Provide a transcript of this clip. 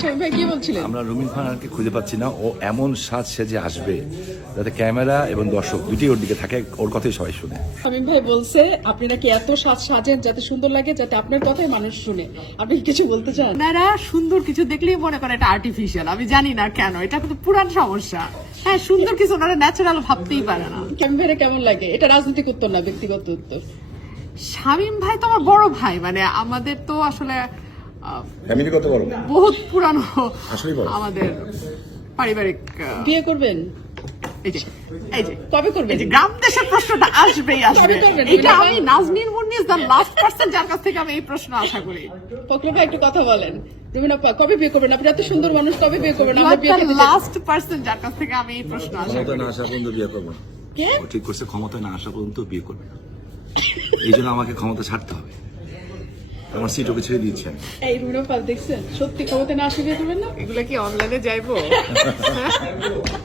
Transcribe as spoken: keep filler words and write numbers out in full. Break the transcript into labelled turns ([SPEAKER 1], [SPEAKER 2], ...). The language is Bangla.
[SPEAKER 1] শামীম ভাই কি বলছিলেন?
[SPEAKER 2] আমরা রুমিন ফারহানকে খুঁজে পাচ্ছি না। ও এমন সাজ সেজে আসবে যাতে ক্যামেরা এবং দর্শক দুটি ওর দিকে থাকে, ওর কথাই সবাই শুনে।
[SPEAKER 1] শামীম ভাই বলছে আপনি নাকি এত সাজ সাজেন যাতে সুন্দর লাগে, যাতে আপনার কথাই মানুষ শুনে। আপনি কি কিছু বলতে চান?
[SPEAKER 3] আপনারা সুন্দর কিছু দেখলেই মনে করেন এটা আর্টিফিশিয়াল, আমি জানি না কেন, এটা কিন্তু পুরান সমস্যা। হ্যাঁ, সুন্দর কিছু ওনারা ন্যাচারাল ভাবতেই পারে না।
[SPEAKER 1] শামীম ভাইয়ের কেমন লাগে? এটা রাজনৈতিক উত্তর না, ব্যক্তিগত উত্তর।
[SPEAKER 3] শামীম ভাই তো আমার বড় ভাই, মানে আমাদের তো আসলে আহ,
[SPEAKER 2] ফ্যামিলি কত বড়?
[SPEAKER 3] বহুত পুরানো
[SPEAKER 2] আসলেই বড়।
[SPEAKER 3] আমাদের পারিবারিক আহ,
[SPEAKER 1] বিয়ে করবেন?
[SPEAKER 3] এই যে এই যে
[SPEAKER 1] কবে করবেন?
[SPEAKER 3] এই যে গ্রাম দেশের প্রশ্নটা আসবেই আসবে।
[SPEAKER 1] কবে করবেন?
[SPEAKER 3] এটা আমি Nazneen Munnis the last person যার কাছ থেকে আমি এই প্রশ্ন আশা করি।
[SPEAKER 1] ফখরুল ভাই একটু কথা বলেন। রুমিন আপা কবে বিয়ে করবেন? আপনি এত সুন্দর মানুষ, কবে বিয়ে করবেন? আমরা বিয়ে করতে চাই।
[SPEAKER 3] লাস্ট পারসন যার কাছ থেকে আমি এই প্রশ্ন আশা
[SPEAKER 2] ক্ষমতায়
[SPEAKER 3] করি।
[SPEAKER 2] না আসা পর্যন্ত বিয়ে করবো না।
[SPEAKER 1] কে?
[SPEAKER 2] ও ঠিক করছে ক্ষমতায় না আসা পর্যন্ত বিয়ে করবে না। এই জন্য আমাকে ক্ষমতা ছাড়তে হবে। আমার সিট ওকে ছেড়ে দিচ্ছেন।
[SPEAKER 1] এই রুমিন আপা দেখছেন, সত্যি ক্ষমতা না আসলে বিয়ে করবেন না?
[SPEAKER 3] এগুলা কি অনলাইনে যাইবো?